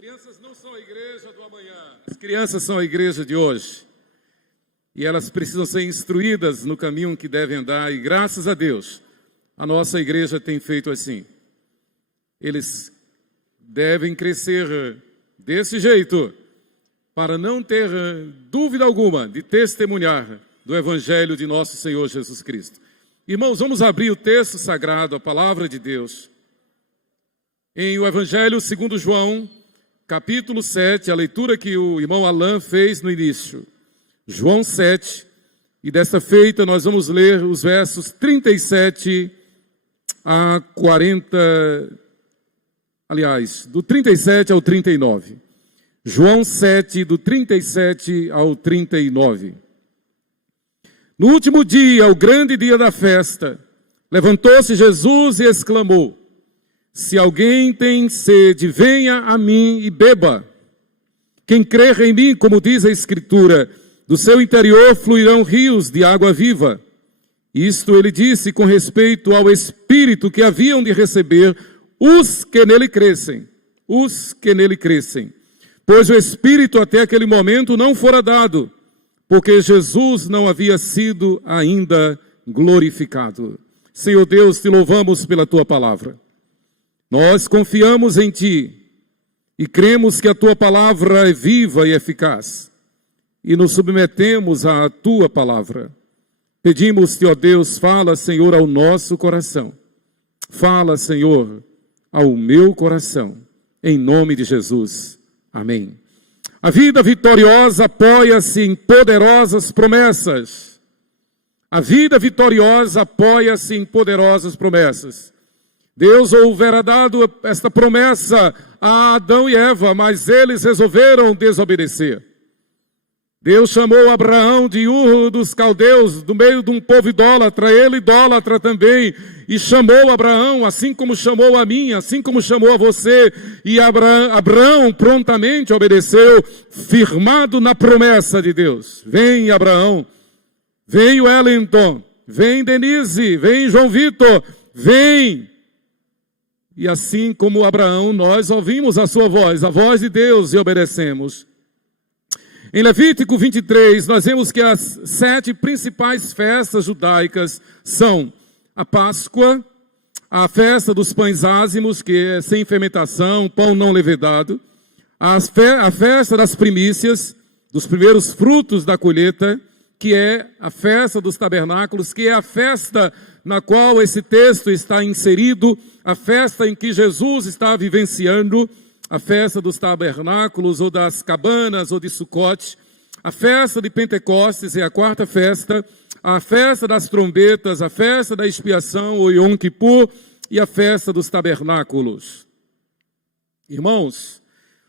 Crianças não são a igreja do amanhã, as crianças são a igreja de hoje. E elas precisam ser instruídas no caminho que devem andar, e graças a Deus, a nossa igreja tem feito assim. Eles devem crescer desse jeito, para não ter dúvida alguma de testemunhar do Evangelho de nosso Senhor Jesus Cristo. Irmãos, vamos abrir o texto sagrado, a palavra de Deus, em o Evangelho segundo João, capítulo 7, a leitura que o irmão Alain fez no início. João 7, e desta feita nós vamos ler os versos 37 a 40, aliás, do 37 ao 39. João 7, do 37 ao 39. No último dia, o grande dia da festa, levantou-se Jesus e exclamou: se alguém tem sede, venha a mim e beba. Quem crer em mim, como diz a Escritura, do seu interior fluirão rios de água viva. Isto ele disse com respeito ao Espírito que haviam de receber os que nele crescem. Os que nele crescem. Pois o Espírito até aquele momento não fora dado, porque Jesus não havia sido ainda glorificado. Senhor Deus, te louvamos pela tua palavra. Nós confiamos em ti e cremos que a tua palavra é viva e eficaz. E nos submetemos à tua palavra. Pedimos-te, ó Deus, fala, Senhor, ao nosso coração. Fala, Senhor, ao meu coração. Em nome de Jesus. Amém. A vida vitoriosa apoia-se em poderosas promessas. A vida vitoriosa apoia-se em poderosas promessas. Deus houvera dado esta promessa a Adão e Eva, mas eles resolveram desobedecer. Deus chamou Abraão de Ur dos Caldeus, do meio de um povo idólatra, ele idólatra também, e chamou Abraão, assim como chamou a mim, assim como chamou a você, e Abraão prontamente obedeceu, firmado na promessa de Deus. Vem Abraão, vem Wellington, vem Denise, vem João Vitor, vem. E assim como Abraão, nós ouvimos a sua voz, a voz de Deus, e obedecemos. Em Levítico 23, nós vemos que as 7 principais festas judaicas são a Páscoa, a festa dos pães ázimos, que é sem fermentação, pão não levedado, a festa das primícias, dos primeiros frutos da colheita, que é a festa dos tabernáculos, que é a festa na qual esse texto está inserido, a festa em que Jesus está vivenciando, a festa dos tabernáculos, ou das cabanas, ou de Sucote, a festa de Pentecostes é a 4ª festa, a festa das trombetas, a festa da expiação, ou Yom Kippur, e a festa dos tabernáculos. Irmãos,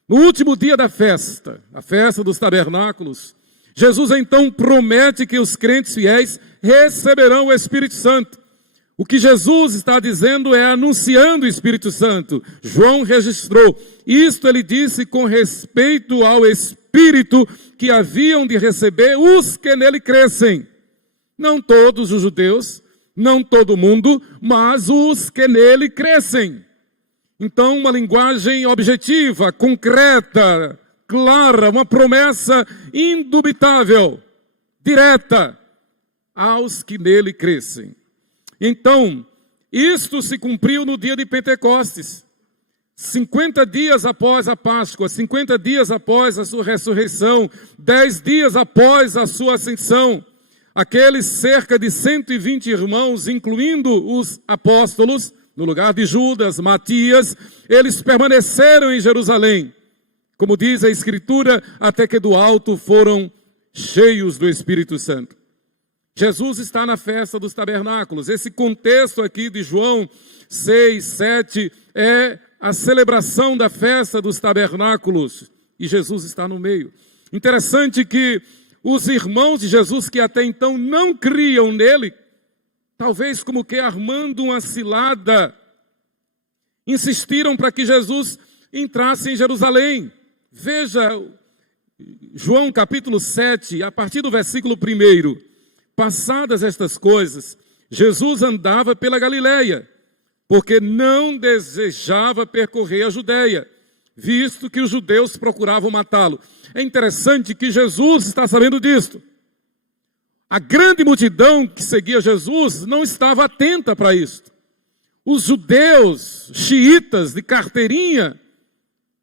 no último dia da festa, a festa dos tabernáculos, Jesus então promete que os crentes fiéis receberão o Espírito Santo. O que Jesus está dizendo é anunciando o Espírito Santo. João registrou. Isto ele disse com respeito ao Espírito que haviam de receber os que nele crescem. Não todos os judeus, não todo mundo, mas os que nele crescem. Então, uma linguagem objetiva, concreta, clara, uma promessa indubitável, direta, aos que nele crescem. Então, isto se cumpriu no dia de Pentecostes. 50 dias após a Páscoa, 50 dias após a sua ressurreição, 10 dias após a sua ascensão, aqueles cerca de 120 irmãos, incluindo os apóstolos, no lugar de Judas, Matias, eles permaneceram em Jerusalém. Como diz a Escritura, até que do alto foram cheios do Espírito Santo. Jesus está na festa dos tabernáculos. Esse contexto aqui de João 6, 7 é a celebração da festa dos tabernáculos. E Jesus está no meio. Interessante que os irmãos de Jesus que até então não criam nele, talvez como que armando uma cilada, insistiram para que Jesus entrasse em Jerusalém. Veja João capítulo 7, a partir do versículo 1. Passadas estas coisas, Jesus andava pela Galileia, porque não desejava percorrer a Judeia, visto que os judeus procuravam matá-lo. É interessante que Jesus está sabendo disto. A grande multidão que seguia Jesus não estava atenta para isto. Os judeus xiitas de carteirinha,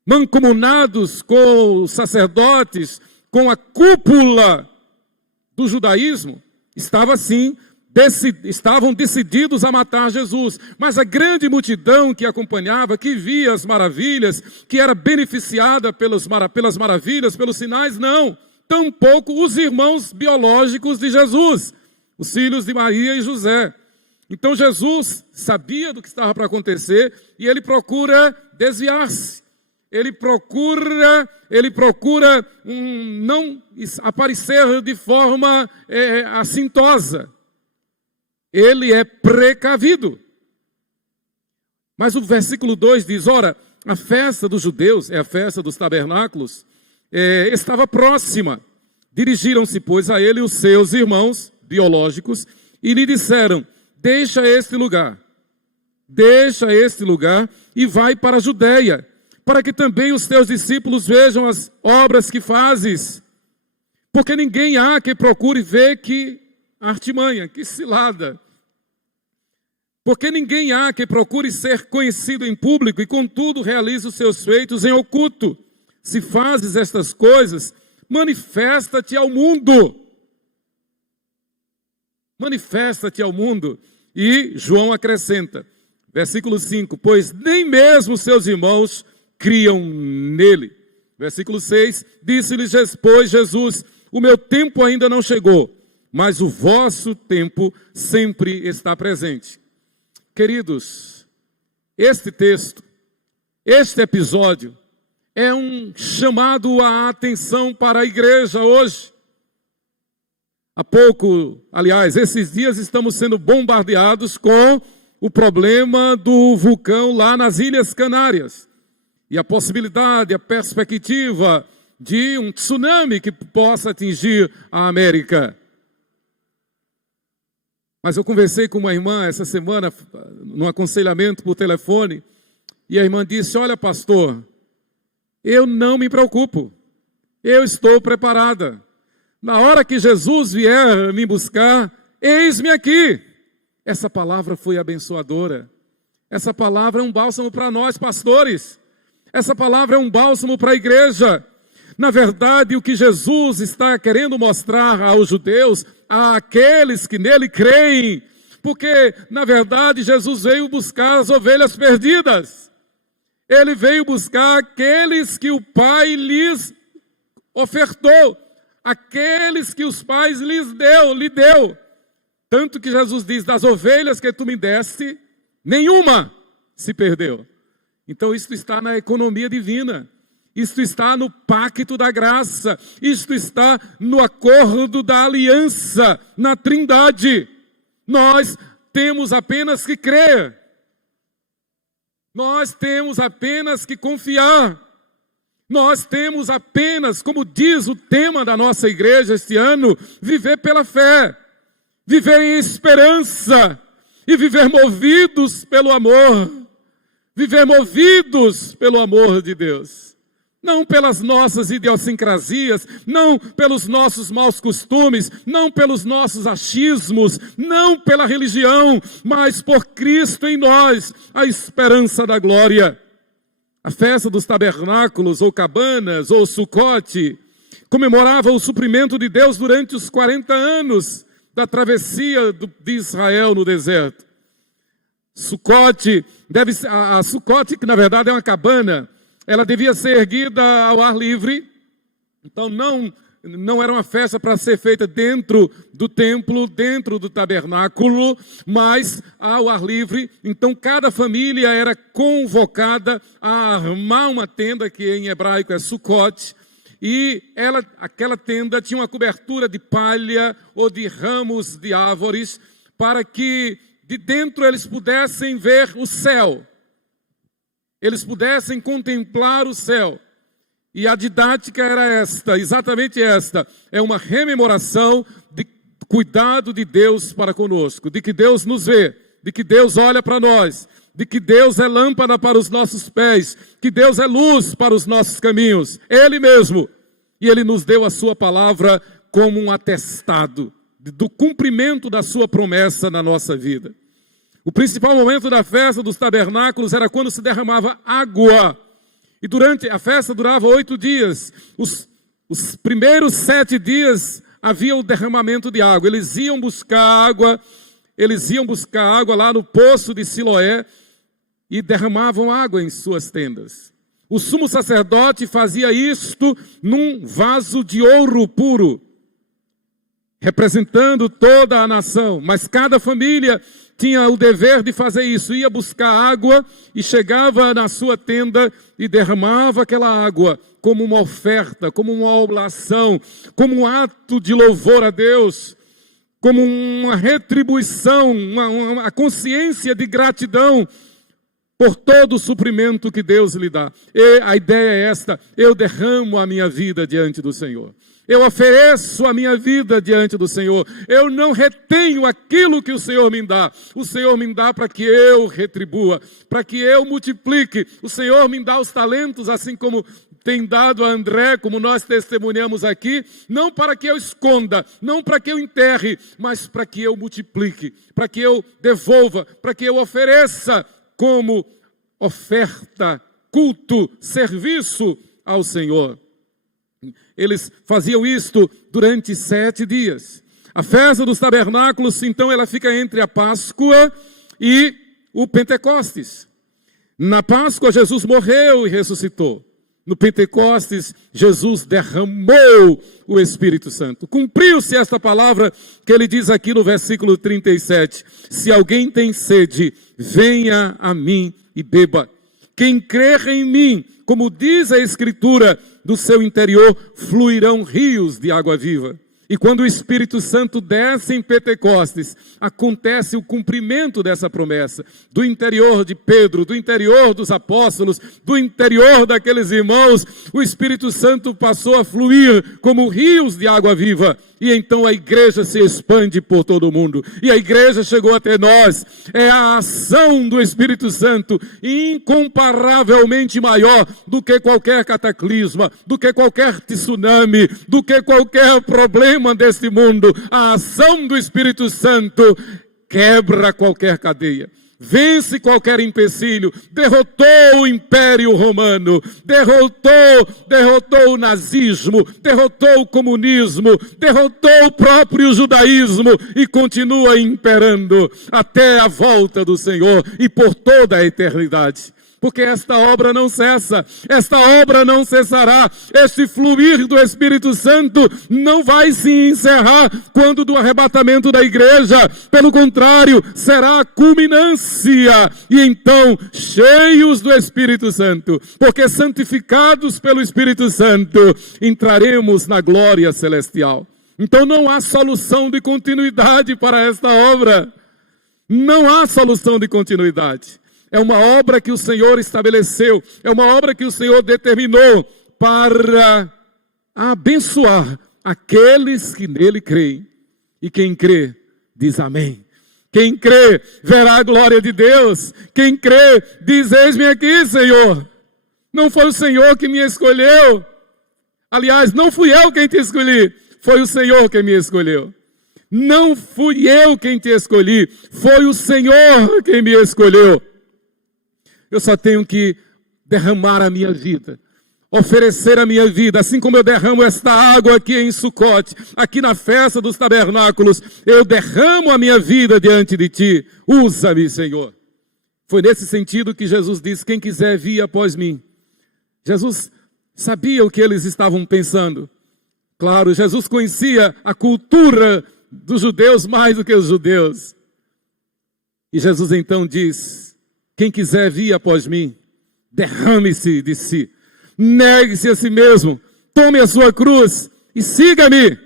mancomunados com os sacerdotes, com a cúpula do judaísmo, estavam decididos a matar Jesus. Mas a grande multidão que acompanhava, que via as maravilhas, que era beneficiada pelas maravilhas, pelos sinais, não. Tampouco os irmãos biológicos de Jesus, os filhos de Maria e José. Então Jesus sabia do que estava para acontecer e ele procura desviar-se. Ele procura não aparecer de forma assintosa. Ele é precavido. Mas o versículo 2 diz, ora, a festa dos judeus, é a festa dos tabernáculos, estava próxima. Dirigiram-se, pois, a ele os seus irmãos biológicos e lhe disseram, deixa este lugar e vai para a Judeia, para que também os teus discípulos vejam as obras que fazes. Porque ninguém há que procure ver que artimanha, que cilada. Porque ninguém há que procure ser conhecido em público e, contudo, realize os seus feitos em oculto. Se fazes estas coisas, manifesta-te ao mundo. Manifesta-te ao mundo. E João acrescenta, versículo 5, pois nem mesmo seus irmãos criam nele. Versículo 6, disse-lhes, pois Jesus, o meu tempo ainda não chegou, mas o vosso tempo sempre está presente. Queridos, este texto, este episódio, é um chamado à atenção para a igreja hoje. Há pouco, aliás, esses dias estamos sendo bombardeados com o problema do vulcão lá nas Ilhas Canárias. E a possibilidade, a perspectiva de um tsunami que possa atingir a América. Mas eu conversei com uma irmã essa semana, num aconselhamento por telefone, e a irmã disse, olha pastor, eu não me preocupo, eu estou preparada. Na hora que Jesus vier me buscar, eis-me aqui. Essa palavra foi abençoadora. Essa palavra é um bálsamo para nós, pastores. Essa palavra é um bálsamo para a igreja. Na verdade, o que Jesus está querendo mostrar aos judeus, àqueles que nele creem, porque, na verdade, Jesus veio buscar as ovelhas perdidas. Ele veio buscar aqueles que o Pai lhes ofertou, aqueles que os pais lhe deu. Tanto que Jesus diz, das ovelhas que tu me deste, nenhuma se perdeu. Então isto está na economia divina, isto está no pacto da graça, isto está no acordo da aliança, na Trindade. Nós temos apenas que crer, nós temos apenas que confiar, nós temos apenas, como diz o tema da nossa igreja este ano, viver pela fé, viver em esperança e viver movidos pelo amor. Viver movidos pelo amor de Deus. Não pelas nossas idiosincrasias, não pelos nossos maus costumes, não pelos nossos achismos, não pela religião, mas por Cristo em nós, a esperança da glória. A festa dos tabernáculos, ou cabanas, ou Sucote, comemorava o suprimento de Deus durante os 40 anos da travessia de Israel no deserto. Sucote, a Sucote, que na verdade é uma cabana, ela devia ser erguida ao ar livre, então não era uma festa para ser feita dentro do templo, dentro do tabernáculo, mas ao ar livre. Então cada família era convocada a armar uma tenda, que em hebraico é Sucote, e aquela tenda tinha uma cobertura de palha ou de ramos de árvores, para que de dentro eles pudessem ver o céu, eles pudessem contemplar o céu. E a didática era esta, exatamente esta, é uma rememoração de cuidado de Deus para conosco, de que Deus nos vê, de que Deus olha para nós, de que Deus é lâmpada para os nossos pés, que Deus é luz para os nossos caminhos, Ele mesmo. E Ele nos deu a sua palavra como um atestado do cumprimento da sua promessa na nossa vida. O principal momento da festa dos tabernáculos era quando se derramava água. E durante a festa durava 8 dias. Os primeiros 7 dias havia o derramamento de água. Eles iam buscar água lá no poço de Siloé e derramavam água em suas tendas. O sumo sacerdote fazia isto num vaso de ouro puro, representando toda a nação. Mas cada família tinha o dever de fazer isso. Ia buscar água e chegava na sua tenda e derramava aquela água como uma oferta, como uma oblação, como um ato de louvor a Deus, como uma retribuição, uma consciência de gratidão por todo o suprimento que Deus lhe dá. E a ideia é esta: eu derramo a minha vida diante do Senhor. Eu ofereço a minha vida diante do Senhor. Eu não retenho aquilo que o Senhor me dá. O Senhor me dá para que eu retribua, para que eu multiplique. O Senhor me dá os talentos, assim como tem dado a André, como nós testemunhamos aqui, não para que eu esconda, não para que eu enterre, mas para que eu multiplique, para que eu devolva, para que eu ofereça como oferta, culto, serviço ao Senhor. Eles faziam isto durante 7 dias. A festa dos tabernáculos, então, ela fica entre a Páscoa e o Pentecostes. Na Páscoa, Jesus morreu e ressuscitou. No Pentecostes, Jesus derramou o Espírito Santo. Cumpriu-se esta palavra que ele diz aqui no versículo 37. Se alguém tem sede, venha a mim e beba. Quem crer em mim, como diz a Escritura, do seu interior fluirão rios de água viva. E quando o Espírito Santo desce em Pentecostes, acontece o cumprimento dessa promessa. Do interior de Pedro, do interior dos apóstolos, do interior daqueles irmãos, o Espírito Santo passou a fluir como rios de água viva. E então a igreja se expande por todo o mundo. E a igreja chegou até nós. É a ação do Espírito Santo incomparavelmente maior do que qualquer cataclisma, do que qualquer tsunami, do que qualquer problema deste mundo. A ação do Espírito Santo quebra qualquer cadeia. Vence qualquer empecilho, derrotou o Império Romano, derrotou o nazismo, derrotou o comunismo, derrotou o próprio judaísmo e continua imperando até a volta do Senhor e por toda a eternidade. Porque esta obra não cessa, esta obra não cessará, este fluir do Espírito Santo não vai se encerrar quando do arrebatamento da igreja, pelo contrário, será a culminância, e então, cheios do Espírito Santo, porque santificados pelo Espírito Santo, entraremos na glória celestial. Então não há solução de continuidade para esta obra, não há solução de continuidade. É uma obra que o Senhor estabeleceu, é uma obra que o Senhor determinou para abençoar aqueles que nele creem. E quem crê, diz amém. Quem crê, verá a glória de Deus. Quem crê, diz, eis-me aqui, Senhor. Não foi o Senhor que me escolheu. Aliás, não fui eu quem te escolhi, foi o Senhor quem me escolheu. Não fui eu quem te escolhi, foi o Senhor quem me escolheu. Eu só tenho que derramar a minha vida, oferecer a minha vida, assim como eu derramo esta água aqui em Sucote, aqui na festa dos tabernáculos, eu derramo a minha vida diante de ti, usa-me, Senhor. Foi nesse sentido que Jesus disse, quem quiser vir após mim. Jesus sabia o que eles estavam pensando. Claro, Jesus conhecia a cultura dos judeus mais do que os judeus. E Jesus então diz, quem quiser vir após mim, derrame-se de si, negue-se a si mesmo, tome a sua cruz e siga-me.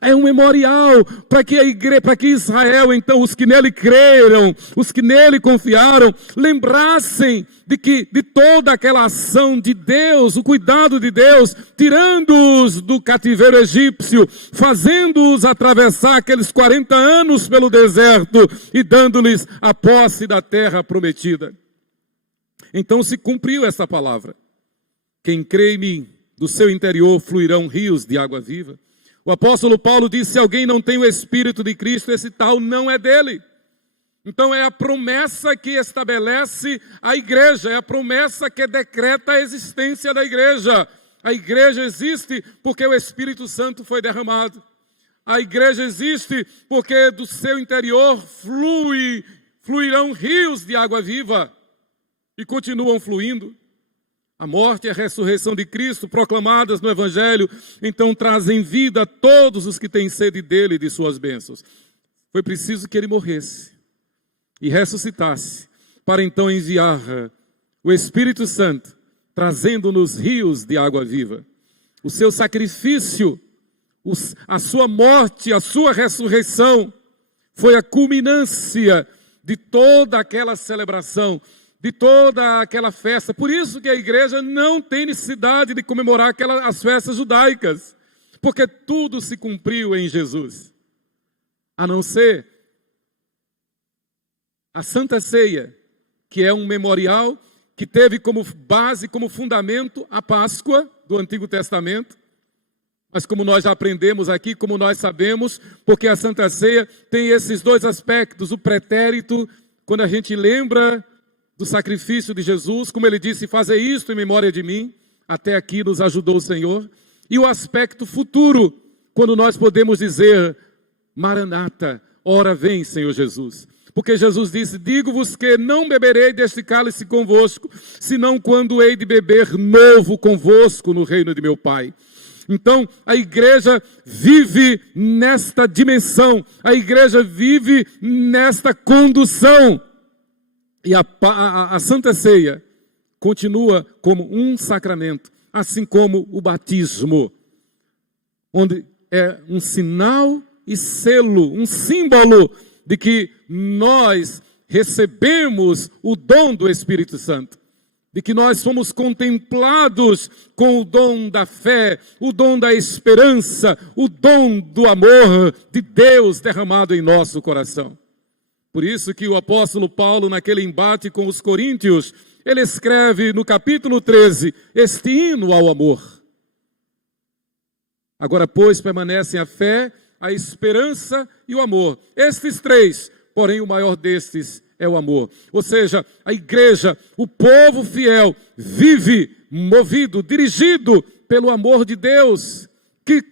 É um memorial para que a igreja, para que Israel, então, os que nele creram, os que nele confiaram, lembrassem de toda aquela ação de Deus, o cuidado de Deus, tirando-os do cativeiro egípcio, fazendo-os atravessar aqueles 40 anos pelo deserto e dando-lhes a posse da terra prometida. Então se cumpriu essa palavra. Quem crê em mim, do seu interior fluirão rios de água viva. O apóstolo Paulo disse, se alguém não tem o Espírito de Cristo, esse tal não é dele. Então é a promessa que estabelece a igreja, é a promessa que decreta a existência da igreja. A igreja existe porque o Espírito Santo foi derramado. A igreja existe porque do seu interior fluirão rios de água viva e continuam fluindo. A morte e a ressurreição de Cristo, proclamadas no Evangelho, então trazem vida a todos os que têm sede dele e de suas bênçãos. Foi preciso que ele morresse e ressuscitasse, para então enviar o Espírito Santo, trazendo-nos rios de água viva. O seu sacrifício, a sua morte, a sua ressurreição, foi a culminância de toda aquela celebração, de toda aquela festa. Por isso que a igreja não tem necessidade de comemorar as festas judaicas, porque tudo se cumpriu em Jesus, a não ser a Santa Ceia, que é um memorial que teve como base, como fundamento, a Páscoa do Antigo Testamento. Mas como nós já aprendemos aqui, como nós sabemos, porque a Santa Ceia tem esses dois aspectos, o pretérito, quando a gente lembra do sacrifício de Jesus, como ele disse, fazer isto em memória de mim, até aqui nos ajudou o Senhor, e o aspecto futuro, quando nós podemos dizer, Maranata, ora vem, Senhor Jesus. Porque Jesus disse, digo-vos que não beberei deste cálice convosco, senão quando hei de beber novo convosco no reino de meu Pai. Então, a igreja vive nesta dimensão, a igreja vive nesta condução. E a Santa Ceia continua como um sacramento, assim como o batismo, onde é um sinal e selo, um símbolo de que nós recebemos o dom do Espírito Santo, de que nós fomos contemplados com o dom da fé, o dom da esperança, o dom do amor de Deus derramado em nosso coração. Por isso que o apóstolo Paulo, naquele embate com os coríntios, ele escreve no capítulo 13, este hino ao amor. Agora, pois, permanecem a fé, a esperança e o amor. Estes três, porém o maior destes é o amor. Ou seja, a igreja, o povo fiel, vive movido, dirigido pelo amor de Deus, que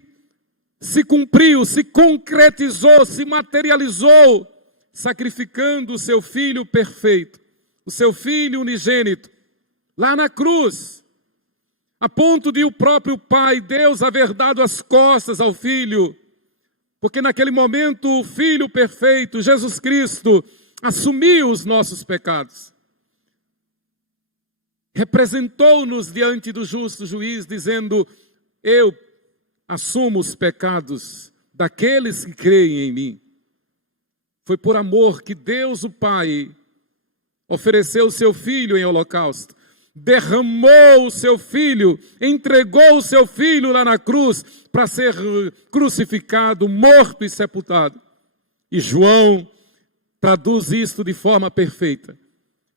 se cumpriu, se concretizou, se materializou, sacrificando o seu Filho perfeito, o seu Filho unigênito, lá na cruz, a ponto de o próprio Pai, Deus, haver dado as costas ao Filho, porque naquele momento o Filho perfeito, Jesus Cristo, assumiu os nossos pecados, representou-nos diante do justo juiz, dizendo, eu assumo os pecados daqueles que creem em mim. Foi por amor que Deus, o Pai, ofereceu o seu Filho em holocausto, derramou o seu Filho, entregou o seu Filho lá na cruz para ser crucificado, morto e sepultado. E João traduz isto de forma perfeita,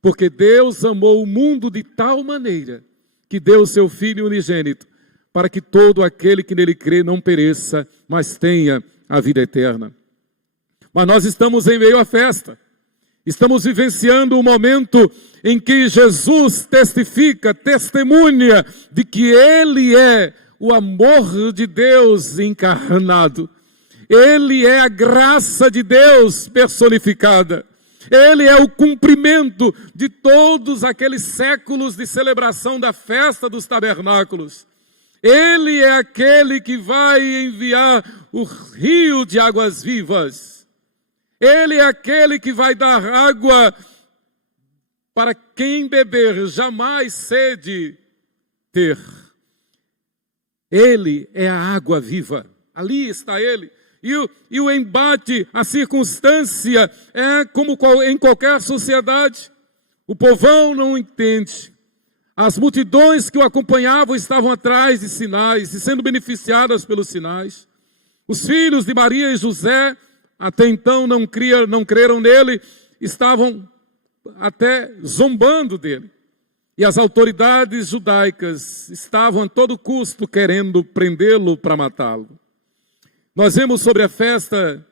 porque Deus amou o mundo de tal maneira que deu o seu Filho unigênito, para que todo aquele que nele crê não pereça, mas tenha a vida eterna. Mas nós estamos em meio à festa, estamos vivenciando um momento em que Jesus testifica, testemunha de que Ele é o amor de Deus encarnado. Ele é a graça de Deus personificada. Ele é o cumprimento de todos aqueles séculos de celebração da festa dos tabernáculos. Ele é aquele que vai enviar o rio de águas vivas. Ele é aquele que vai dar água para quem beber jamais sede ter. Ele é a água viva, Ali está ele. E o embate, a circunstância é como em qualquer sociedade. O povão não entende. As multidões que o acompanhavam estavam atrás de sinais e sendo beneficiadas pelos sinais. Os filhos de Maria e José, até então não creram nele, estavam até zombando dele. E as autoridades judaicas estavam a todo custo querendo prendê-lo para matá-lo. Nós vemos sobre a festa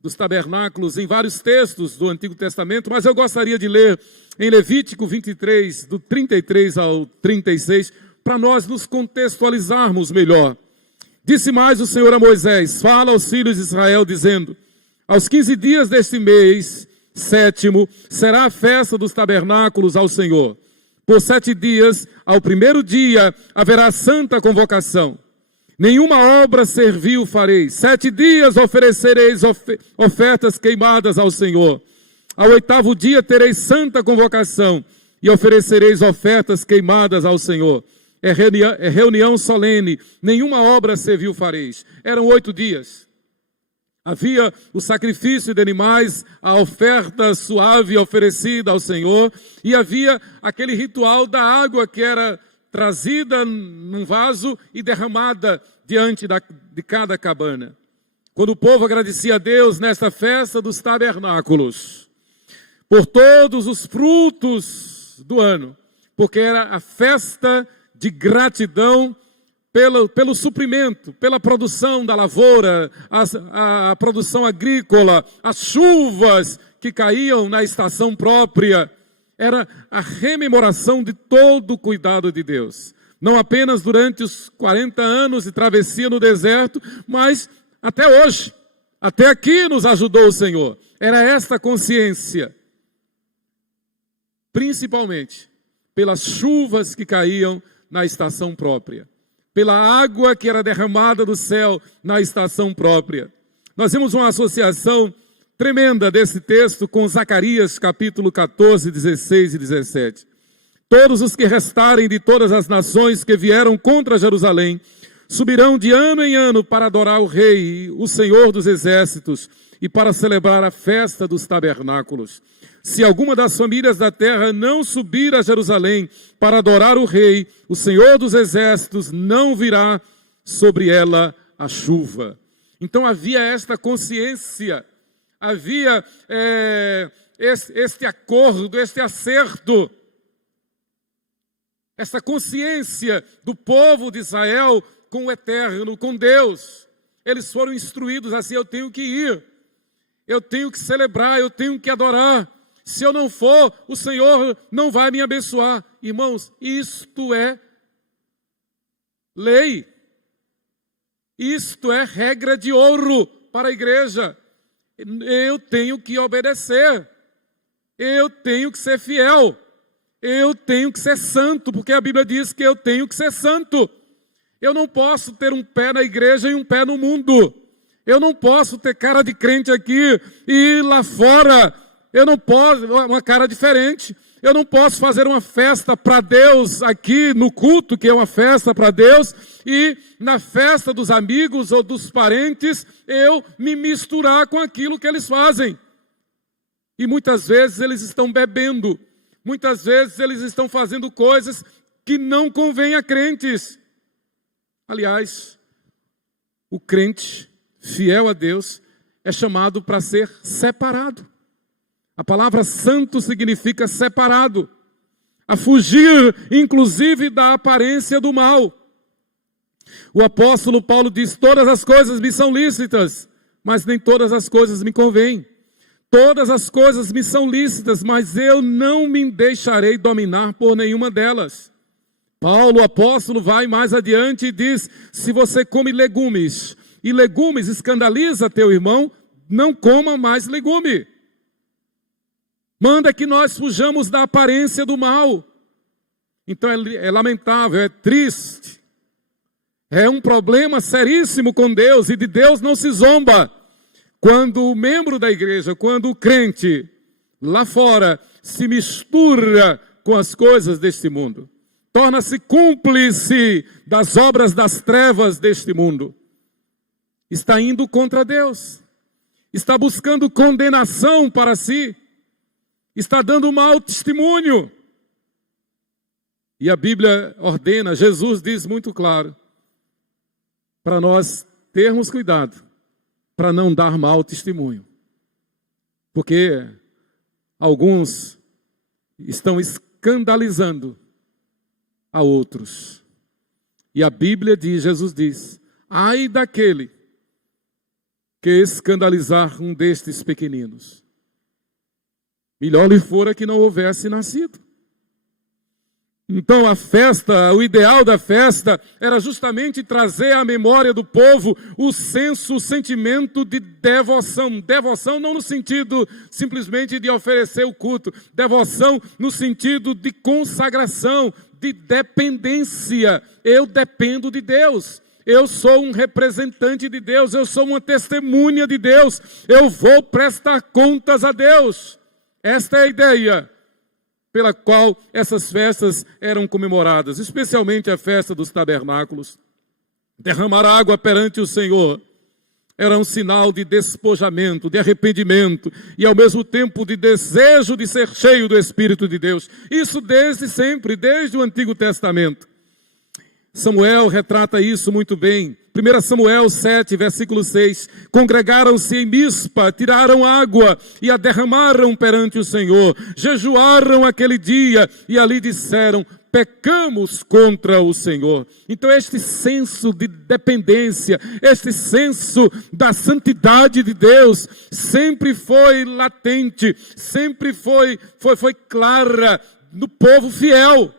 dos tabernáculos em vários textos do Antigo Testamento, mas eu gostaria de ler em Levítico 23, do 33 ao 36, para nós nos contextualizarmos melhor. Disse mais o Senhor a Moisés: fala aos filhos de Israel, dizendo: aos 15 dias deste mês, 7º, será a festa dos tabernáculos ao Senhor. Por 7 dias, ao primeiro dia, haverá santa convocação. Nenhuma obra servil fareis. 7 dias oferecereis ofertas queimadas ao Senhor. Ao 8º dia tereis santa convocação e oferecereis ofertas queimadas ao Senhor. É reunião solene, nenhuma obra servil fareis. Eram 8 dias. Havia o sacrifício de animais, a oferta suave oferecida ao Senhor, e havia aquele ritual da água que era trazida num vaso e derramada diante de cada cabana. Quando o povo agradecia a Deus nesta festa dos tabernáculos, por todos os frutos do ano, porque era a festa de gratidão pelo suprimento, pela produção da lavoura, a produção agrícola, as chuvas que caíam na estação própria. Era a rememoração de todo o cuidado de Deus. Não apenas durante os 40 anos de travessia no deserto, mas até hoje. Até aqui nos ajudou o Senhor. Era esta consciência. Principalmente pelas chuvas que caíam na estação própria. Pela água que era derramada do céu na estação própria. Nós vemos uma associação tremenda desse texto com Zacarias capítulo 14, 16 e 17. Todos os que restarem de todas as nações que vieram contra Jerusalém subirão de ano em ano para adorar o Rei, o Senhor dos Exércitos, e para celebrar a festa dos tabernáculos. Se alguma das famílias da terra não subir a Jerusalém para adorar o Rei, o Senhor dos Exércitos, não virá sobre ela a chuva. Então havia esta consciência, havia este acordo, este acerto, essa consciência do povo de Israel com o Eterno, com Deus. Eles foram instruídos assim: eu tenho que ir, eu tenho que celebrar, eu tenho que adorar. Se eu não for, o Senhor não vai me abençoar. Irmãos, isto é lei. Isto é regra de ouro para a igreja. Eu tenho que obedecer. Eu tenho que ser fiel. Eu tenho que ser santo, porque a Bíblia diz que eu tenho que ser santo. Eu não posso ter um pé na igreja e um pé no mundo. Eu não posso ter cara de crente aqui e lá fora eu não posso, uma cara diferente. Eu não posso fazer uma festa para Deus aqui no culto, que é uma festa para Deus, e na festa dos amigos ou dos parentes, eu me misturar com aquilo que eles fazem. E muitas vezes eles estão bebendo, muitas vezes eles estão fazendo coisas que não convêm a crentes. Aliás, o crente fiel a Deus é chamado para ser separado. A palavra santo significa separado, a fugir, inclusive, da aparência do mal. O apóstolo Paulo diz: todas as coisas me são lícitas, mas nem todas as coisas me convêm. Todas as coisas me são lícitas, mas eu não me deixarei dominar por nenhuma delas. Paulo, o apóstolo, vai mais adiante e diz: se você come legumes, e legumes escandaliza teu irmão, não coma mais legume. Manda que nós fujamos da aparência do mal. Então é lamentável, é triste. É um problema seríssimo com Deus, e de Deus não se zomba. Quando o membro da igreja, quando o crente lá fora se mistura com as coisas deste mundo, torna-se cúmplice das obras das trevas deste mundo. está indo contra Deus, está buscando condenação para si, está dando mau testemunho. E a Bíblia ordena, Jesus diz muito claro, para nós termos cuidado, para não dar mau testemunho. Porque alguns estão escandalizando a outros. E a Bíblia diz, Jesus diz, ai daquele que escandalizar um destes pequeninos. Melhor lhe fora que não houvesse nascido. Então a festa, o ideal da festa era justamente trazer à memória do povo o senso, o sentimento de devoção. Devoção não no sentido simplesmente de oferecer o culto. Devoção no sentido de consagração, de dependência. Eu dependo de Deus. Eu sou um representante de Deus. Eu sou uma testemunha de Deus. Eu vou prestar contas a Deus. Esta é a ideia pela qual essas festas eram comemoradas, especialmente a festa dos tabernáculos. Derramar água perante o Senhor era um sinal de despojamento, de arrependimento e ao mesmo tempo de desejo de ser cheio do Espírito de Deus. Isso desde sempre, desde o Antigo Testamento. Samuel retrata isso muito bem. 1 Samuel 7, versículo 6. Congregaram-se em Mispa, tiraram água e a derramaram perante o Senhor. Jejuaram aquele dia e ali disseram, pecamos contra o Senhor. Então este senso de dependência, este senso da santidade de Deus, sempre foi latente, sempre foi clara no povo fiel,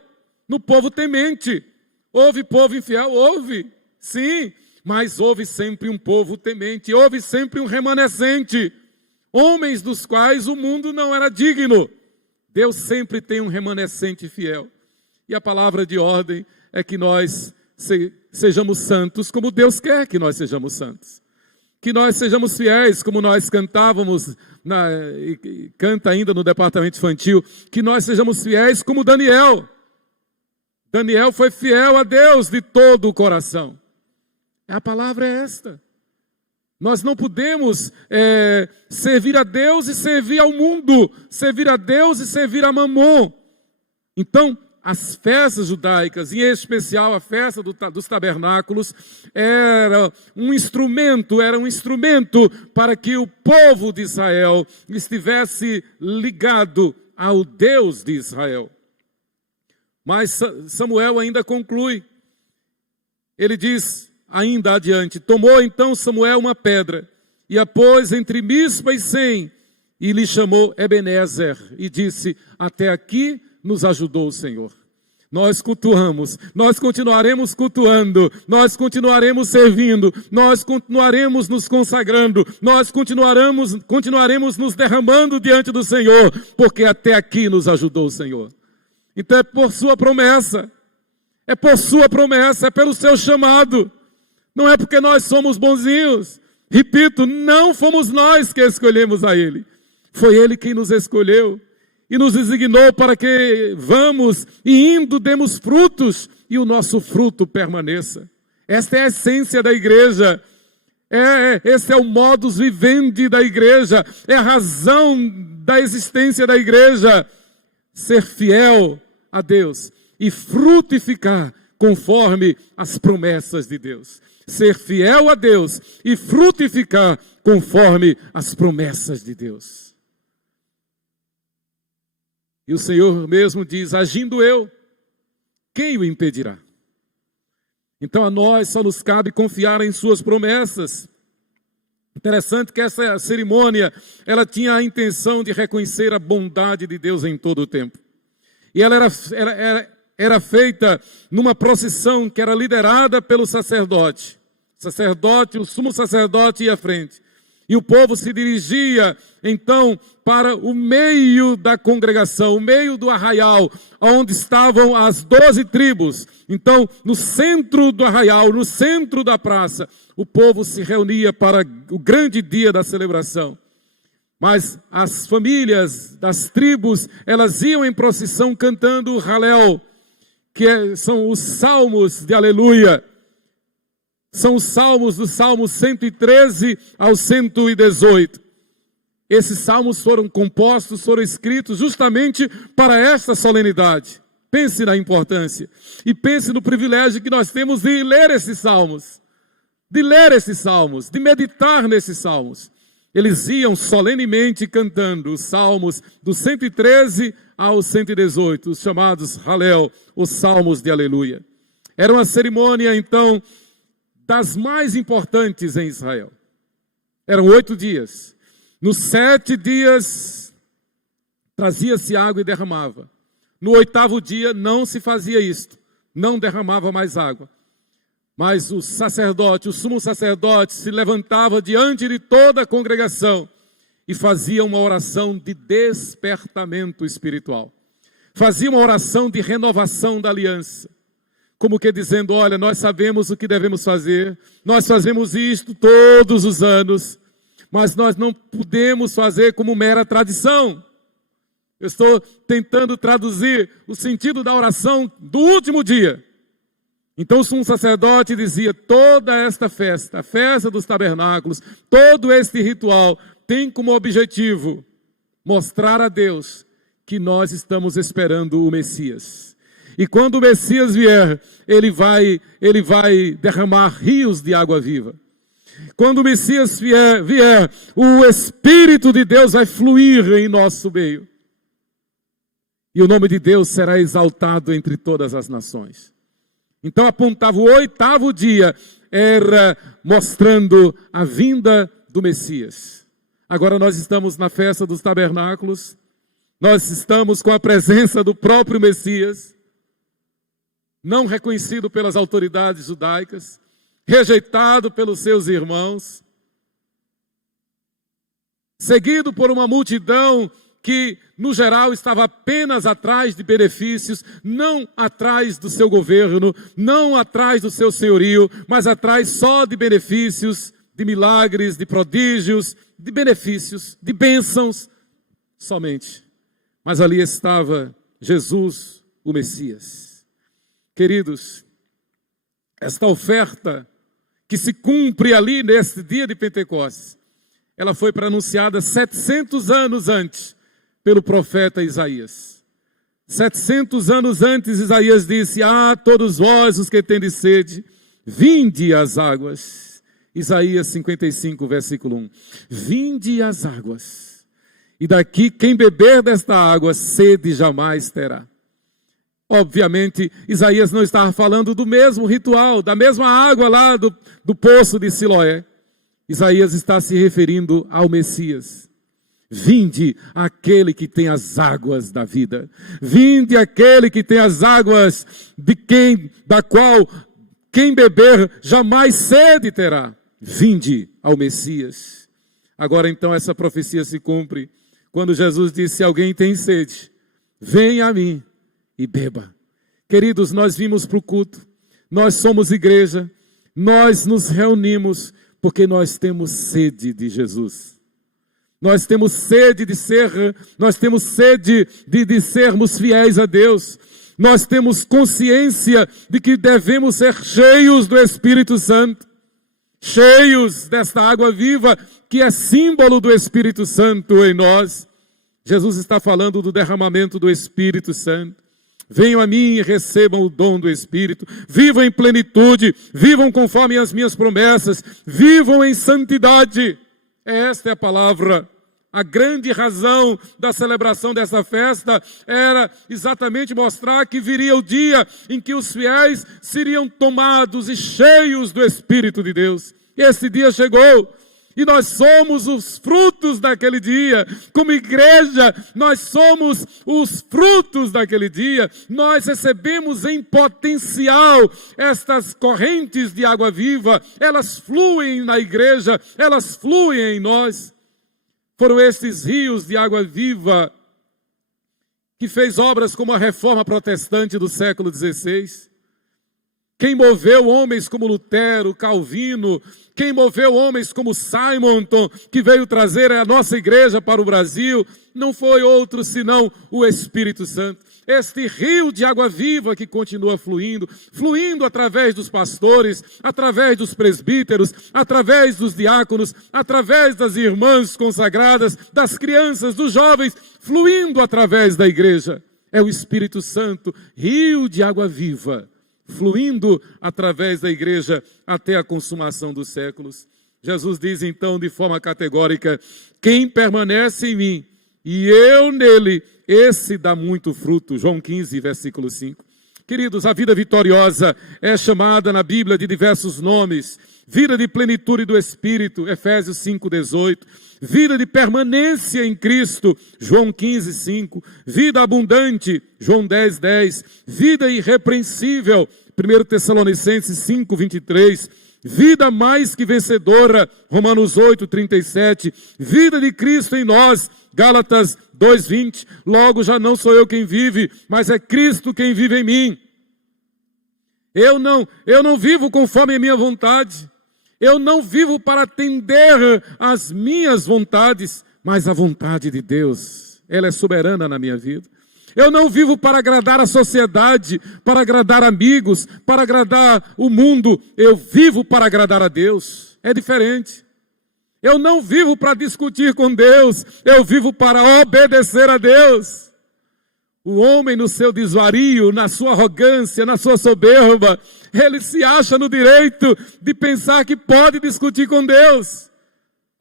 no povo temente. Houve povo infiel? Houve, sim, mas houve sempre um povo temente, houve sempre um remanescente, homens dos quais o mundo não era digno. Deus sempre tem um remanescente fiel. E a palavra de ordem é que nós sejamos santos como Deus quer que nós sejamos santos. Que nós sejamos fiéis, como nós cantávamos, canta ainda no departamento infantil, que nós sejamos fiéis como Daniel. Daniel foi fiel a Deus de todo o coração. A palavra é esta. Nós não podemos servir a Deus e servir ao mundo, servir a Deus e servir a Mamon. Então, as festas judaicas, em especial a festa dos tabernáculos, era um instrumento para que o povo de Israel estivesse ligado ao Deus de Israel. Mas Samuel ainda conclui. Ele diz ainda adiante, tomou então Samuel uma pedra e a pôs entre Mispa e Sem e lhe chamou Ebenezer e disse, até aqui nos ajudou o Senhor. Nós cultuamos, nós continuaremos cultuando, nós continuaremos servindo, nós continuaremos nos consagrando, nós continuaremos nos derramando diante do Senhor, porque até aqui nos ajudou o Senhor. Então é por sua promessa, é pelo seu chamado, não é porque nós somos bonzinhos. Repito, não fomos nós que escolhemos a Ele, foi Ele quem nos escolheu e nos designou para que vamos e indo demos frutos e o nosso fruto permaneça. Esta é a essência da igreja, esse é o modus vivendi da igreja, é a razão da existência da igreja. Ser fiel a Deus e frutificar conforme as promessas de Deus. Ser fiel a Deus e frutificar conforme as promessas de Deus. E o Senhor mesmo diz, agindo eu, quem o impedirá? Então a nós só nos cabe confiar em suas promessas. Interessante que essa cerimônia, ela tinha a intenção de reconhecer a bondade de Deus em todo o tempo. E ela era feita numa procissão que era liderada pelo sacerdote. O sumo sacerdote ia à frente. E o povo se dirigia, então, para o meio da congregação, o meio do arraial, onde estavam as 12 tribos. Então, no centro do arraial, no centro da praça, o povo se reunia para o grande dia da celebração. Mas as famílias das tribos, elas iam em procissão cantando o Halel, são os salmos de aleluia. São os salmos do Salmo 113 ao 118. Esses salmos foram compostos, foram escritos justamente para esta solenidade. Pense na importância e pense no privilégio que nós temos de ler esses salmos, de meditar nesses salmos. Eles iam solenemente cantando os salmos do 113 ao 118, os chamados Halel, os salmos de aleluia. Era uma cerimônia, então, das mais importantes em Israel. Eram 8 dias. Nos 7 dias, trazia-se água e derramava. No 8º dia, não se fazia isto. Não derramava mais água. Mas o sacerdote, o sumo sacerdote, se levantava diante de toda a congregação e fazia uma oração de despertamento espiritual. Fazia uma oração de renovação da aliança. Como que dizendo, olha, nós sabemos o que devemos fazer, nós fazemos isto todos os anos, mas nós não podemos fazer como mera tradição. Eu estou tentando traduzir o sentido da oração do último dia. Então o sumo sacerdote dizia, toda esta festa, a festa dos tabernáculos, todo este ritual tem como objetivo mostrar a Deus que nós estamos esperando o Messias. E quando o Messias vier, ele vai derramar rios de água viva. Quando o Messias vier, o Espírito de Deus vai fluir em nosso meio. E o nome de Deus será exaltado entre todas as nações. Então apontava o 8º dia, era mostrando a vinda do Messias. Agora nós estamos na festa dos tabernáculos, nós estamos com a presença do próprio Messias, não reconhecido pelas autoridades judaicas, rejeitado pelos seus irmãos, seguido por uma multidão que, no geral, estava apenas atrás de benefícios, não atrás do seu governo, não atrás do seu senhorio, mas atrás só de benefícios, de milagres, de prodígios, de benefícios, de bênçãos, somente. Mas ali estava Jesus, o Messias. Queridos, esta oferta que se cumpre ali neste dia de Pentecostes, ela foi anunciada 700 anos antes pelo profeta Isaías. 700 anos antes, Isaías disse, todos vós os que tendes sede, vinde às águas. Isaías 55, versículo 1. Vinde às águas, e daqui quem beber desta água, sede jamais terá. Obviamente, Isaías não estava falando do mesmo ritual, da mesma água lá do poço de Siloé. Isaías está se referindo ao Messias. Vinde aquele que tem as águas da vida. Vinde aquele que tem as águas da qual quem beber jamais sede terá. Vinde ao Messias. Agora então essa profecia se cumpre quando Jesus disse, se alguém tem sede, venha a mim e beba. Queridos, nós vimos para o culto, nós somos igreja, nós nos reunimos porque nós temos sede de Jesus. Nós temos sede de sermos fiéis a Deus. Nós temos consciência de que devemos ser cheios do Espírito Santo, cheios desta água viva que é símbolo do Espírito Santo em nós. Jesus está falando do derramamento do Espírito Santo. Venham a mim e recebam o dom do Espírito. Vivam em plenitude, vivam conforme as minhas promessas, vivam em santidade. Esta é a palavra. A grande razão da celebração dessa festa era exatamente mostrar que viria o dia em que os fiéis seriam tomados e cheios do Espírito de Deus. Esse dia chegou. E nós somos os frutos daquele dia. Como igreja, nós somos os frutos daquele dia. Nós recebemos em potencial estas correntes de água viva. Elas fluem na igreja, elas fluem em nós. Foram estes rios de água viva que fez obras como a Reforma Protestante do século XVI. Quem moveu homens como Lutero, Calvino, quem moveu homens como Simonton, que veio trazer a nossa igreja para o Brasil, não foi outro senão o Espírito Santo. este rio de água viva que continua fluindo, fluindo através dos pastores, através dos presbíteros, através dos diáconos, através das irmãs consagradas, das crianças, dos jovens, fluindo através da igreja. É o Espírito Santo, rio de água viva, fluindo através da igreja até a consumação dos séculos. Jesus diz então de forma categórica: quem permanece em mim e eu nele, esse dá muito fruto. João 15, versículo 5. Queridos, a vida vitoriosa é chamada na Bíblia de diversos nomes. Vida de plenitude do Espírito, Efésios 5, 18. Vida de permanência em Cristo, João 15, 5. Vida abundante, João 10, 10. Vida irrepreensível, 1 Tessalonicenses 5, 23. Vida mais que vencedora, Romanos 8, 37. Vida de Cristo em nós, Gálatas 2, 20. Logo já não sou eu quem vive, mas é Cristo quem vive em mim. Eu não vivo conforme a minha vontade. Eu não vivo para atender às minhas vontades, mas a vontade de Deus. Ela é soberana na minha vida. Eu não vivo para agradar a sociedade, para agradar amigos, para agradar o mundo. Eu vivo para agradar a Deus. É diferente. Eu não vivo para discutir com Deus. Eu vivo para obedecer a Deus. O homem no seu desvario, na sua arrogância, na sua soberba, ele se acha no direito de pensar que pode discutir com Deus.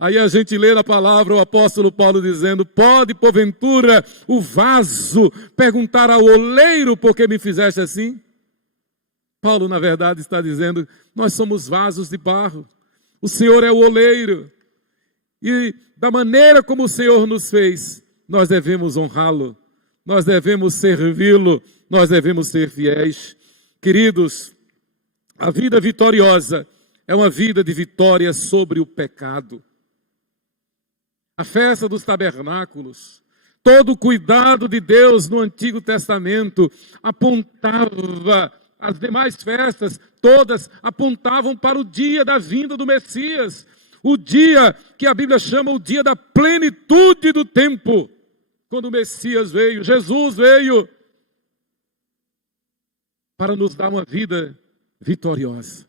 Aí a gente lê na palavra o apóstolo Paulo dizendo: pode porventura o vaso perguntar ao oleiro por que me fizeste assim? Paulo na verdade está dizendo: nós somos vasos de barro, o Senhor é o oleiro, e da maneira como o Senhor nos fez, nós devemos honrá-lo, nós devemos servi-lo, nós devemos ser fiéis. Queridos, a vida vitoriosa é uma vida de vitória sobre o pecado. A festa dos tabernáculos, todo o cuidado de Deus no Antigo Testamento apontava, as demais festas, todas apontavam para o dia da vinda do Messias, o dia que a Bíblia chama o dia da plenitude do tempo, quando o Messias veio, Jesus veio para nos dar uma vida vitoriosa.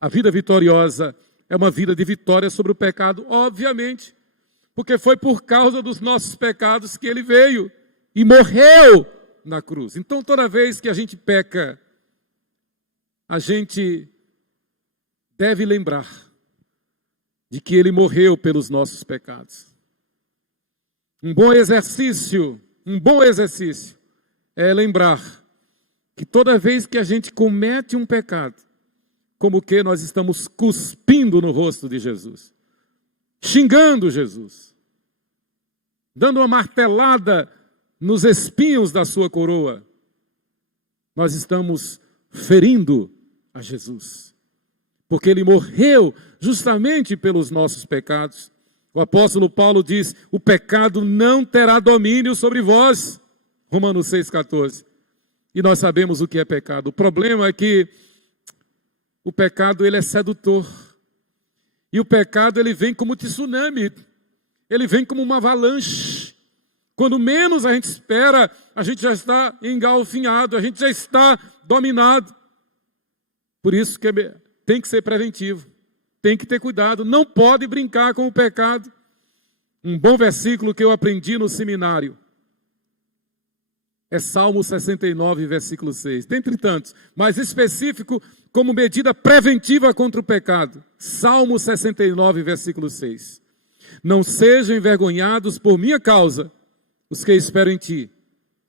A vida vitoriosa é uma vida de vitória sobre o pecado, obviamente, porque foi por causa dos nossos pecados que ele veio e morreu na cruz. Então, toda vez que a gente peca, a gente deve lembrar de que ele morreu pelos nossos pecados. Um bom exercício é lembrar que toda vez que a gente comete um pecado, como que nós estamos cuspindo no rosto de Jesus, xingando Jesus, dando uma martelada nos espinhos da sua coroa, nós estamos ferindo a Jesus, porque ele morreu justamente pelos nossos pecados. O apóstolo Paulo diz: o pecado não terá domínio sobre vós, Romanos 6,14. E nós sabemos o que é pecado. O problema é que o pecado ele é sedutor. E o pecado ele vem como tsunami. Ele vem como uma avalanche. Quando menos a gente espera, a gente já está engalfinhado, a gente já está dominado. Por isso que tem que ser preventivo. Tem que ter cuidado, não pode brincar com o pecado. Um bom versículo que eu aprendi no seminário é Salmo 69, versículo 6. Dentre tantos, mas específico como medida preventiva contra o pecado. Salmo 69, versículo 6. Não sejam envergonhados por minha causa os que esperam em ti,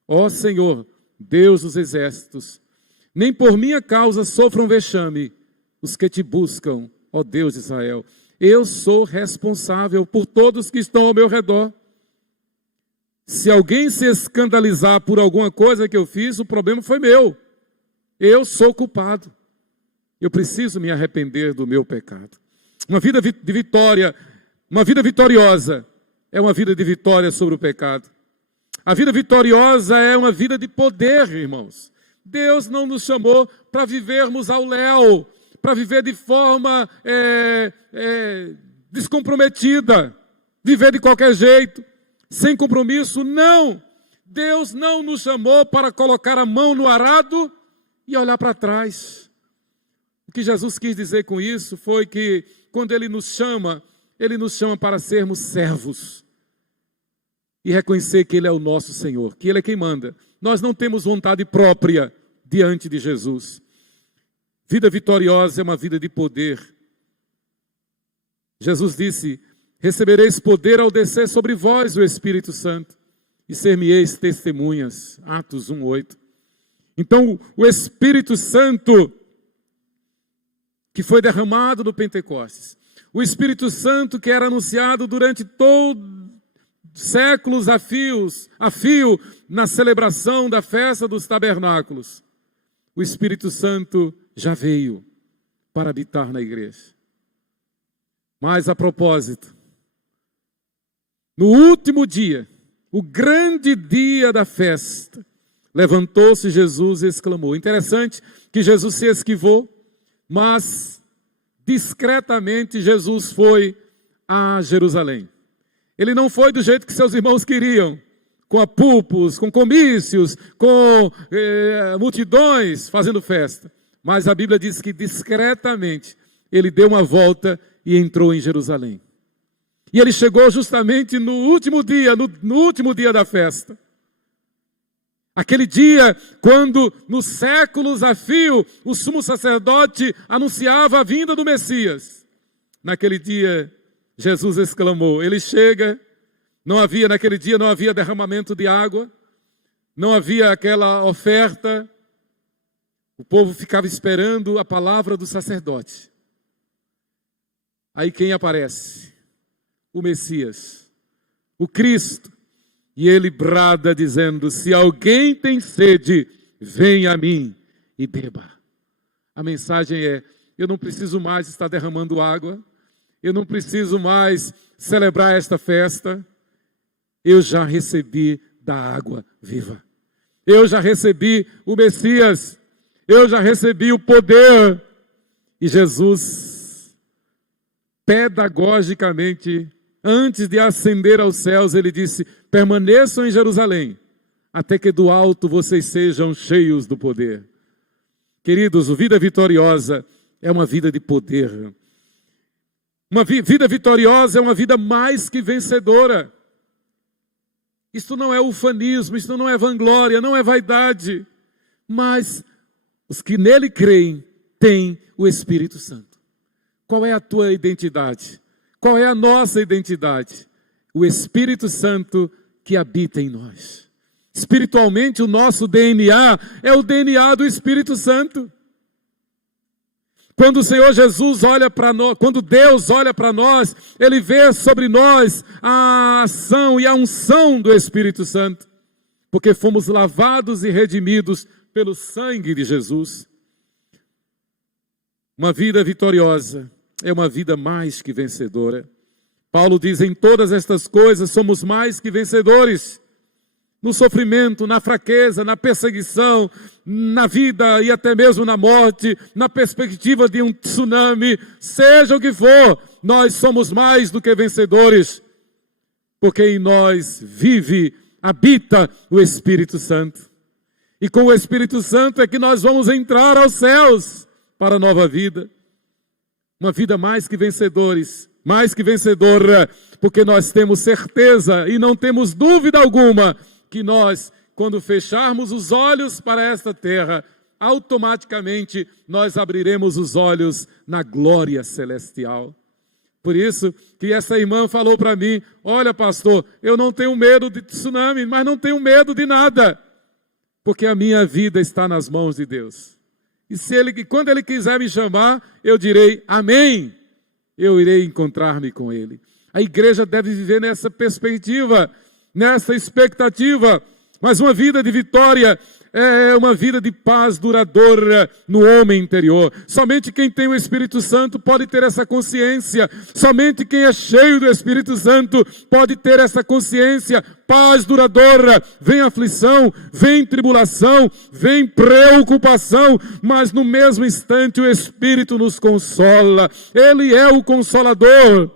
ó Senhor, Deus dos exércitos. Nem por minha causa sofram vexame os que te buscam, ó Deus de Israel. Eu sou responsável por todos que estão ao meu redor. Se alguém se escandalizar por alguma coisa que eu fiz, o problema foi meu. Eu sou culpado. Eu preciso me arrepender do meu pecado. Uma vida de vitória, uma vida vitoriosa é uma vida de vitória sobre o pecado. A vida vitoriosa é uma vida de poder, irmãos. Deus não nos chamou para vivermos ao léu, para viver de forma descomprometida, viver de qualquer jeito, sem compromisso, não. Deus não nos chamou para colocar a mão no arado e olhar para trás. O que Jesus quis dizer com isso foi que quando Ele nos chama para sermos servos e reconhecer que Ele é o nosso Senhor, que Ele é quem manda. Nós não temos vontade própria diante de Jesus. Vida vitoriosa é uma vida de poder. Jesus disse: recebereis poder ao descer sobre vós o Espírito Santo e ser-me-eis testemunhas. Atos 1:8. Então, o Espírito Santo que foi derramado no Pentecostes, o Espírito Santo que era anunciado durante séculos a fio na celebração da festa dos tabernáculos, o Espírito Santo já veio para habitar na igreja. Mas a propósito, no último dia, o grande dia da festa, levantou-se Jesus e exclamou. Interessante que Jesus se esquivou, mas discretamente Jesus foi a Jerusalém. Ele não foi do jeito que seus irmãos queriam, com apupos, com comícios, com multidões fazendo festa. Mas a Bíblia diz que discretamente ele deu uma volta e entrou em Jerusalém. E ele chegou justamente no último dia da festa. Aquele dia, quando nos séculos a fio, o sumo sacerdote anunciava a vinda do Messias. Naquele dia, Jesus exclamou, ele chega, naquele dia não havia derramamento de água, não havia aquela oferta, o povo ficava esperando a palavra do sacerdote. Aí quem aparece? O Messias, o Cristo. E ele brada dizendo, se alguém tem sede, venha a mim e beba. A mensagem é, eu não preciso mais estar derramando água, eu não preciso mais celebrar esta festa, eu já recebi da água viva. Eu já recebi o Messias, eu já recebi o poder. E Jesus, pedagogicamente, antes de ascender aos céus, ele disse, permaneçam em Jerusalém, até que do alto vocês sejam cheios do poder. Queridos, a vida vitoriosa é uma vida de poder. Uma vida vitoriosa é uma vida mais que vencedora. Isto não é ufanismo, isto não é vanglória, não é vaidade. Mas os que nele creem têm o Espírito Santo. Qual é a tua identidade? Qual é a nossa identidade? O Espírito Santo que habita em nós. Espiritualmente, o nosso DNA é o DNA do Espírito Santo. Quando o Senhor Jesus olha para nós, quando Deus olha para nós, Ele vê sobre nós a ação e a unção do Espírito Santo, porque fomos lavados e redimidos pelo sangue de Jesus. Uma vida vitoriosa é uma vida mais que vencedora. Paulo diz, em todas estas coisas somos mais que vencedores. No sofrimento, na fraqueza, na perseguição, na vida e até mesmo na morte, na perspectiva de um tsunami, seja o que for, nós somos mais do que vencedores, porque em nós habita o Espírito Santo. E com o Espírito Santo é que nós vamos entrar aos céus para a nova vida. Uma vida mais que vencedores, mais que vencedora, porque nós temos certeza e não temos dúvida alguma que nós, quando fecharmos os olhos para esta terra, automaticamente nós abriremos os olhos na glória celestial. Por isso que essa irmã falou para mim, olha pastor, eu não tenho medo de tsunami, mas não tenho medo de nada, porque a minha vida está nas mãos de Deus. E quando Ele quiser me chamar, eu direi amém. Eu irei encontrar-me com Ele. A igreja deve viver nessa perspectiva, nessa expectativa. Mas uma vida de vitória é uma vida de paz duradoura no homem interior. Somente quem tem o Espírito Santo pode ter essa consciência. Somente quem é cheio do Espírito Santo pode ter essa consciência. Paz duradoura. Vem aflição, vem tribulação, vem preocupação, mas no mesmo instante o Espírito nos consola. Ele é o Consolador.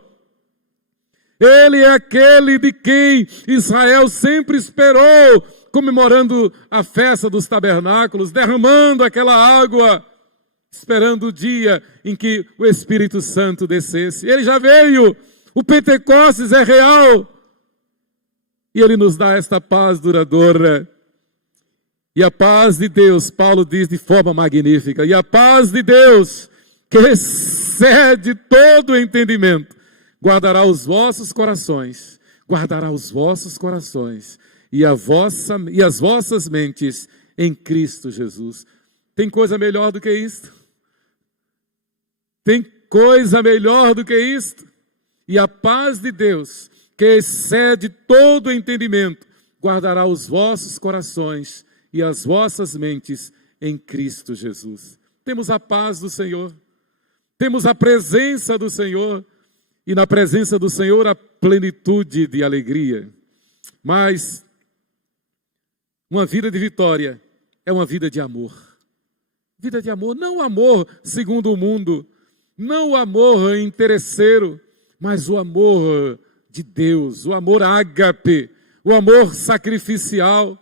Ele é aquele de quem Israel sempre esperou comemorando a festa dos tabernáculos, derramando aquela água, esperando o dia em que o Espírito Santo descesse. Ele já veio, o Pentecostes é real, e ele nos dá esta paz duradoura. E a paz de Deus, Paulo diz de forma magnífica, e a paz de Deus, que excede todo o entendimento, guardará os vossos corações, e as vossas mentes em Cristo Jesus. Tem coisa melhor do que isto? Tem coisa melhor do que isto? E a paz de Deus, que excede todo o entendimento, guardará os vossos corações e as vossas mentes em Cristo Jesus. Temos a paz do Senhor, temos a presença do Senhor, e na presença do Senhor a plenitude de alegria. Mas uma vida de vitória é uma vida de amor. Vida de amor, não amor segundo o mundo, não o amor interesseiro, mas o amor de Deus, o amor ágape, o amor sacrificial.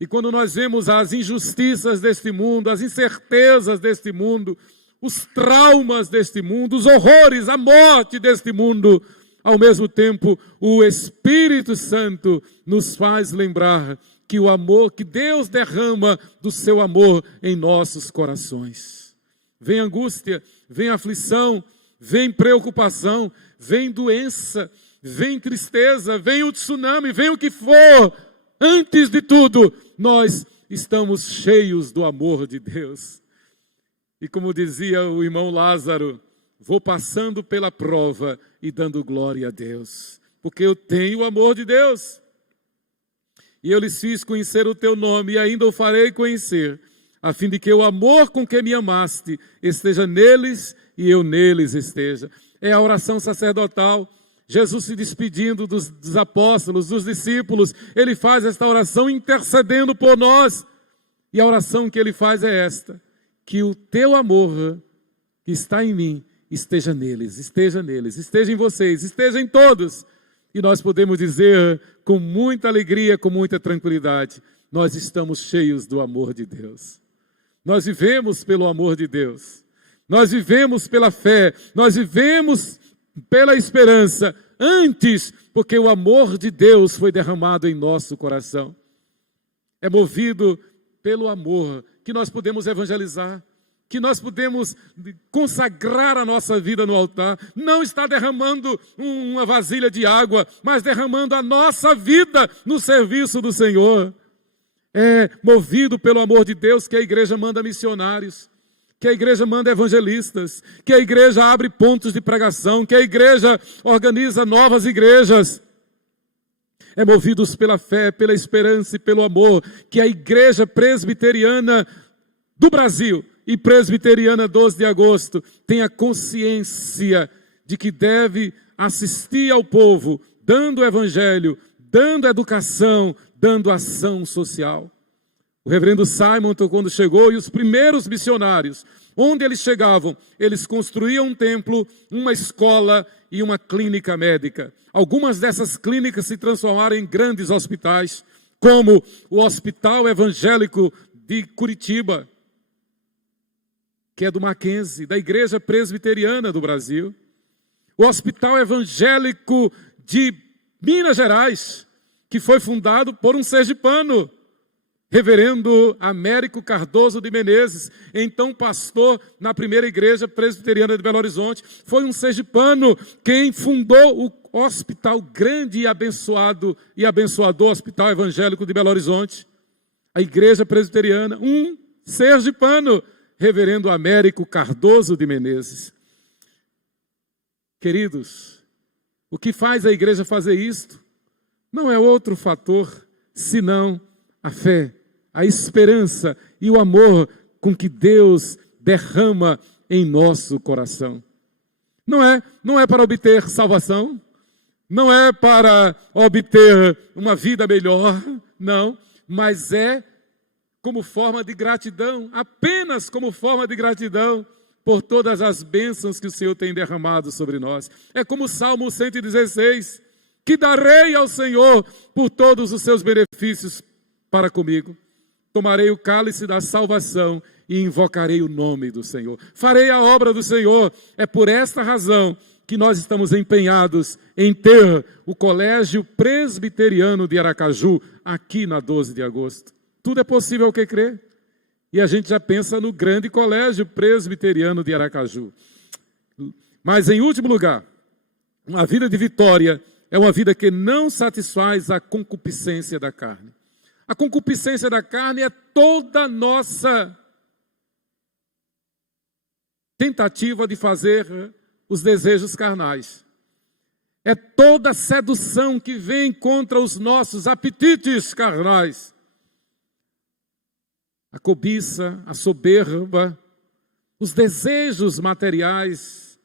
E quando nós vemos as injustiças deste mundo, as incertezas deste mundo, os traumas deste mundo, os horrores, a morte deste mundo, ao mesmo tempo, o Espírito Santo nos faz lembrar que o amor, que Deus derrama do seu amor em nossos corações. Vem angústia, vem aflição, vem preocupação, vem doença, vem tristeza, vem o tsunami, vem o que for. Antes de tudo, nós estamos cheios do amor de Deus. E como dizia o irmão Lázaro, vou passando pela prova e dando glória a Deus, porque eu tenho o amor de Deus. E eu lhes fiz conhecer o teu nome, e ainda o farei conhecer, a fim de que o amor com que me amaste esteja neles e eu neles esteja. É a oração sacerdotal. Jesus se despedindo dos apóstolos, dos discípulos, ele faz esta oração intercedendo por nós. E a oração que ele faz é esta: que o teu amor que está em mim esteja neles, esteja em vocês, esteja em todos. E nós podemos dizer com muita alegria, com muita tranquilidade, nós estamos cheios do amor de Deus. Nós vivemos pelo amor de Deus. Nós vivemos pela fé, nós vivemos pela esperança, antes, porque o amor de Deus foi derramado em nosso coração. É movido pelo amor que nós podemos evangelizar, que nós podemos consagrar a nossa vida no altar. Não está derramando uma vasilha de água, mas derramando a nossa vida no serviço do Senhor. É movido pelo amor de Deus que a igreja manda missionários, que a igreja manda evangelistas, que a igreja abre pontos de pregação, que a igreja organiza novas igrejas. É movidos pela fé, pela esperança e pelo amor, que a igreja presbiteriana do Brasil e presbiteriana 12 de agosto tem a consciência de que deve assistir ao povo, dando o evangelho, dando educação, dando ação social. O reverendo Simonton, quando chegou, e os primeiros missionários, onde eles chegavam, eles construíam um templo, uma escola e uma clínica médica. Algumas dessas clínicas se transformaram em grandes hospitais, como o Hospital Evangélico de Curitiba, que é do Mackenzie, da Igreja Presbiteriana do Brasil. O Hospital Evangélico de Minas Gerais, que foi fundado por um sergipano, reverendo Américo Cardoso de Menezes, então pastor na primeira igreja presbiteriana de Belo Horizonte. Foi um sergipano quem fundou o hospital grande e abençoador Hospital Evangélico de Belo Horizonte. A igreja presbiteriana, um sergipano, reverendo Américo Cardoso de Menezes. Queridos, o que faz a igreja fazer isto não é outro fator senão a fé, a esperança e o amor com que Deus derrama em nosso coração. Não é para obter salvação, não é para obter uma vida melhor, não, mas é como forma de gratidão, apenas como forma de gratidão por todas as bênçãos que o Senhor tem derramado sobre nós. É como o Salmo 116, que darei ao Senhor por todos os seus benefícios para comigo. Tomarei o cálice da salvação e invocarei o nome do Senhor. Farei a obra do Senhor. É por esta razão que nós estamos empenhados em ter o Colégio Presbiteriano de Aracaju aqui na 12 de agosto. Tudo é possível ao que crer. E a gente já pensa no grande Colégio Presbiteriano de Aracaju. Mas, em último lugar, uma vida de vitória é uma vida que não satisfaz a concupiscência da carne. A concupiscência da carne é toda nossa tentativa de fazer os desejos carnais. É toda sedução que vem contra os nossos apetites carnais. A cobiça, a soberba, os desejos materiais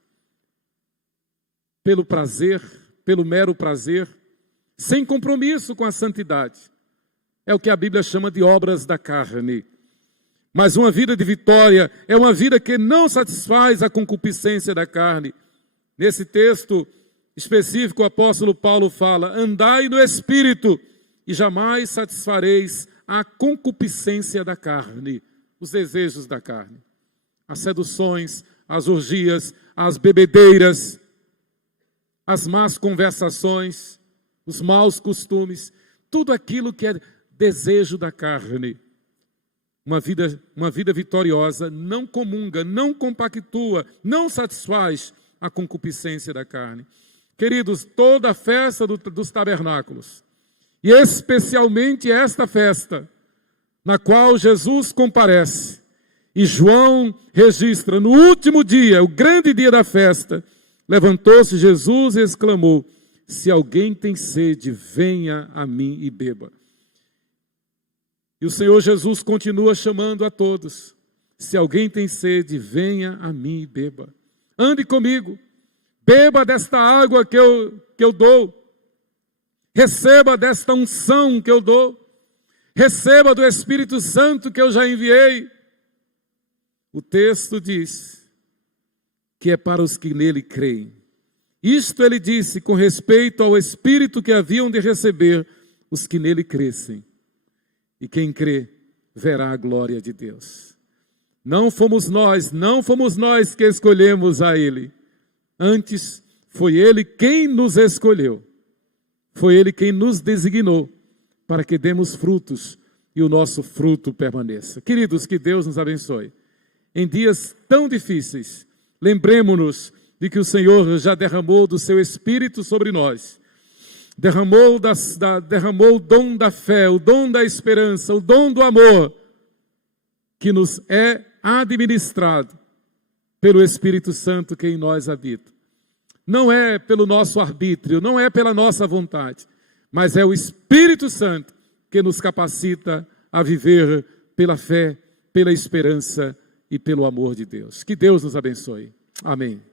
pelo prazer, pelo mero prazer, sem compromisso com a santidade. É o que a Bíblia chama de obras da carne. Mas uma vida de vitória é uma vida que não satisfaz a concupiscência da carne. Nesse texto específico, o apóstolo Paulo fala: andai no Espírito e jamais satisfareis a concupiscência da carne, os desejos da carne. As seduções, as orgias, as bebedeiras, as más conversações, os maus costumes, tudo aquilo que é desejo da carne. Uma vida vitoriosa não comunga, não compactua, não satisfaz a concupiscência da carne. Queridos, toda a festa dos tabernáculos, e especialmente esta festa, na qual Jesus comparece, e João registra, no último dia, o grande dia da festa, levantou-se Jesus e exclamou: se alguém tem sede, venha a mim e beba. E o Senhor Jesus continua chamando a todos: se alguém tem sede, venha a mim e beba. Ande comigo, beba desta água que eu dou, receba desta unção que eu dou, receba do Espírito Santo que eu já enviei. O texto diz que é para os que nele creem. Isto ele disse com respeito ao Espírito que haviam de receber os que nele crescem. E quem crê verá a glória de Deus. Não fomos nós que escolhemos a Ele. Antes, foi Ele quem nos escolheu. Foi Ele quem nos designou para que demos frutos e o nosso fruto permaneça. Queridos, que Deus nos abençoe. Em dias tão difíceis, lembremos-nos de que o Senhor já derramou do seu Espírito sobre nós. Derramou o dom da fé, o dom da esperança, o dom do amor, que nos é administrado pelo Espírito Santo que em nós habita. Não é pelo nosso arbítrio, não é pela nossa vontade, mas é o Espírito Santo que nos capacita a viver pela fé, pela esperança e pelo amor de Deus. Que Deus nos abençoe. Amém.